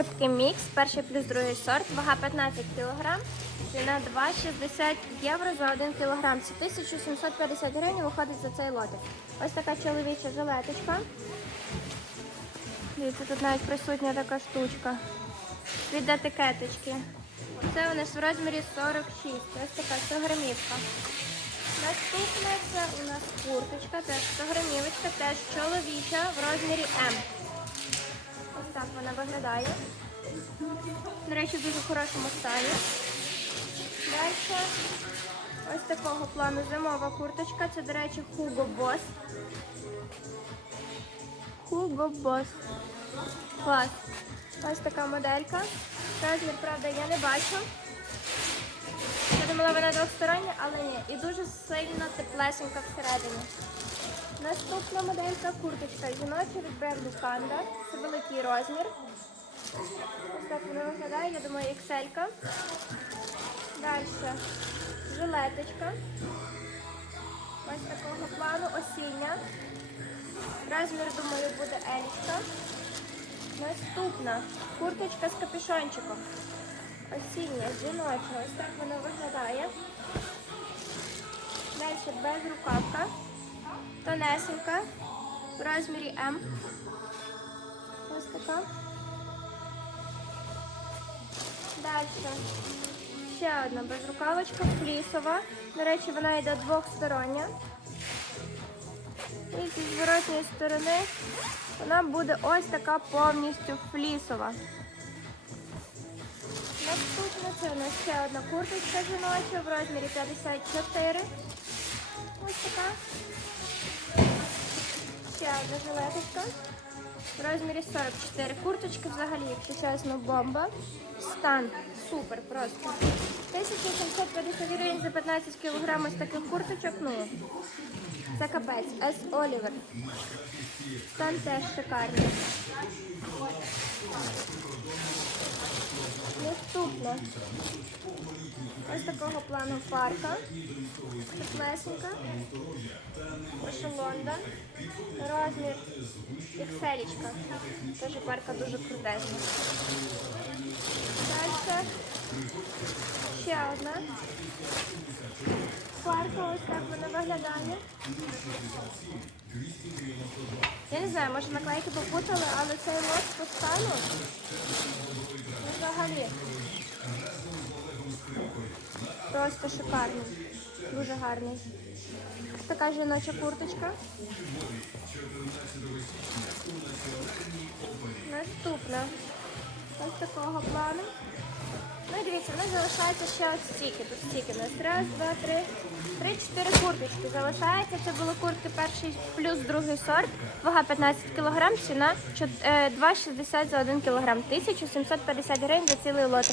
куртки мікс, перший плюс другий сорт, вага 15 кг, ціна 2,60 євро за 1 кг. Це 1750 гривень виходить за цей лотик. Ось така чоловіча жилеточка. Дивіться, тут навіть присутня така штучка. Від етикеточки. Це у нас в розмірі 46. Ось така 100 грамівка. Наступне це у нас курточка, теж 100 грамівочка, теж чоловіча в розмірі М. Так вона виглядає. До речі, в дуже хорошому стані. Далі ось такого плану зимова курточка. Це, до речі, Hugo Boss. Hugo Boss. Клас. Ось така моделька. Розмір, правда, я не бачу. Я думала, вона двостороння, але ні. І дуже сильно теплесенька всередині. Наступна моделька курточка жіноча від бренду Panda. Це великий розмір. Ось так вона виглядає, я думаю, XL. -ка. Далі жилеточка. Ось такого плану осіння. Розмір, думаю, буде елічка. Наступна курточка з капюшончиком. Осіння, жіноча. Ось так вона виглядає. Далі безрукавка. Тонесенька. В розмірі М. Ось така. Далі. Ще одна безрукавочка, флісова. До речі, вона йде двохстороння. І зі зворотньої сторони вона буде ось така повністю флісова. Наступна це у нас ще одна курточка жіноча в розмірі 54. Ось така. Ще одна. В розмірі 44. Курточка взагалі, якщо чесно, бомба. Стан супер просто. 1750 гривень за 15 кг ось таких курточок. Ну, це капець. С. Олівер. Стан теж шикарний. Наступна. Ось такого плану парка. Теплесенька. Лондон. Розмір XL. Теж парка дуже крутезна. Далі. Ще одна. Парка, ось так вона виглядає. Я не знаю, може наклейки попутали, але цей лот по стану ну, взагалі. Просто шикарний. Дуже гарний. Така жіноча курточка. Наступна. Ось такого плану. Ну і дивіться, в нас залишається ще от стільки. Тут стільки. У нас раз, два, три, три, чотири курточки залишається. Це були куртки перший плюс другий сорт. Вага 15 кг, ціна е, 2,60 за 1 кг. 1750 гривень за цілий лот.